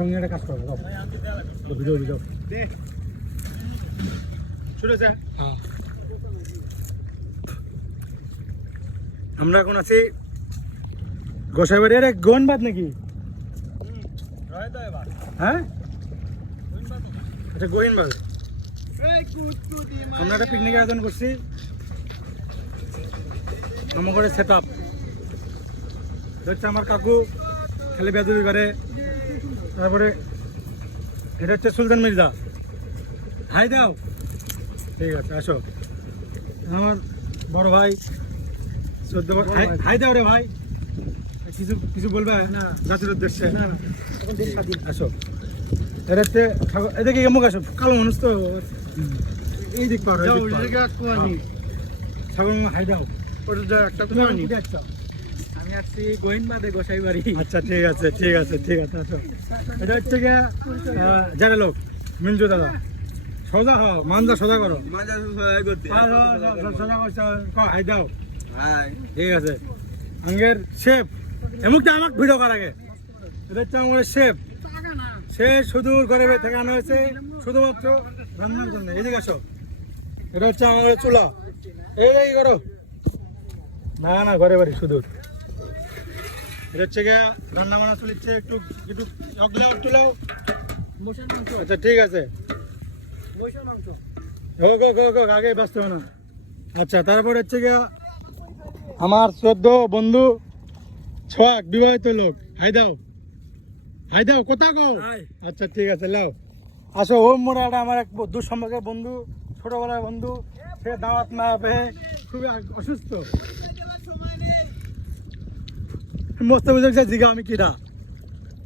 সঙ্গে একটা কাজ করবো ভিডিও শুরু হয়েছে। আমরা এখন আছি গোসাইবাড়ি। আরে গোয়েনবাদ নাকি? হ্যাঁ আচ্ছা গোয়েনবাদ। আমরা একটা পিকনিকের আয়োজন করছি। আমার ঘরে সেট আপ হচ্ছে আমার কাকু ছেলে বেদুরি করে। তারপরে এটা হচ্ছে সুলতান মির্জা। হাই দাও। ঠিক আছে আসো। আমার বড় ভাই 14 হাই দাও রে ভাই। কিছু কিছু বলবে না জাতির উদ্দেশ্যে? আসো। এটা হচ্ছে এদিকে মুখ আসো, কালো মানুষ তো এই দিক পারো। ছাগল হাই দাও। আমি আসছি গোয়েনবাদে গোসাইবাড়ি। আচ্ছা ঠিক আছে ঠিক আছে ঠিক আছে। আচ্ছা এটা হচ্ছে গিয়া যারা লোক মিলজু দাদা সোজা হও, মানজা সোজা করো। সোজা হাই দাও। ঠিক আছে। আঙ্গের শেফ এমুকটা আমাকে ভিডিও করার আগে এটা হচ্ছে আমার শেফ। সে সুদূর করে থেকে আনা হয়েছে শুধুমাত্র রান্নার জন্য। এদিকে আসো। এটা হচ্ছে আমার চুলা। এই করো না না ঘরে বাড়ি সুদূর। এটা হচ্ছে গিয়া রান্না বান্না চলিচ্ছে। একটু একটু তুলাও। আচ্ছা ঠিক আছে হোক হোক হোক হোক, আগে ব্যস্ত হবে না। আচ্ছা তারপর হচ্ছে গিয়া আমার 14 বন্ধু ছক বিবাহিত লোক। হাই দাও হাই দাও। কোথা গো? আচ্ছা ঠিক আছে লাও। আসো। ওম মোড়া আমার এক দূর সম্পর্কের বন্ধু, ছোটবেলার বন্ধু। সে দাওয়াত না পেয়ে খুবই অসুস্থ। মস্ত বুঝে জিগা আমি কিরা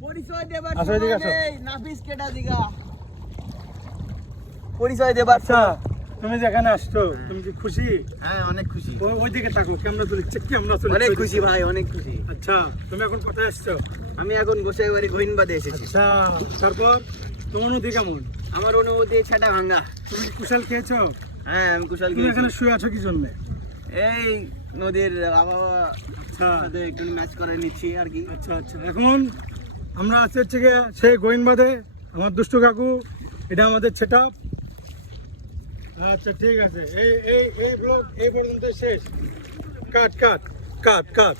পরিচয় দেবার নাফিস কেডা জিগা পরিচয় দেবার। আচ্ছা তুমি যেখানে আসছো তুমি কি খুশি? হ্যাঁ অনেক খুশি। ওই দিকে থাকো, ক্যামেরা তুলছে ক্যামেরা তুলছে। অনেক খুশি ভাই অনেক খুশি। আচ্ছা তুমি এখন কোথায় আসছো? আমি এখন গোসাইবাড়ি গোহিনবাদে এসেছি। আচ্ছা তারপর তোমার অনুভূতি কেমন? আমার অনুভূতি ছাটা ভাঙ্গা। তুমি কুশাল খেয়েছো? হ্যাঁ আমি কুশাল খেয়েছি। তুমি এখানে শুয়ে আছো কি জন্য? এই নদীর আবহাওয়া সাথে একটু ম্যাচ করে নিচ্ছি আর কি। আচ্ছা আচ্ছা এখন আমরা আছি হচ্ছে গিয়ে সেই গোহিনবাদে। আমার দুষ্টু কাকু এটা আমাদের সেট আপ। আচ্ছা ঠিক আছে। এই ব্লগ এই পর্যন্ত শেষ। কাট কাট কাট কাট।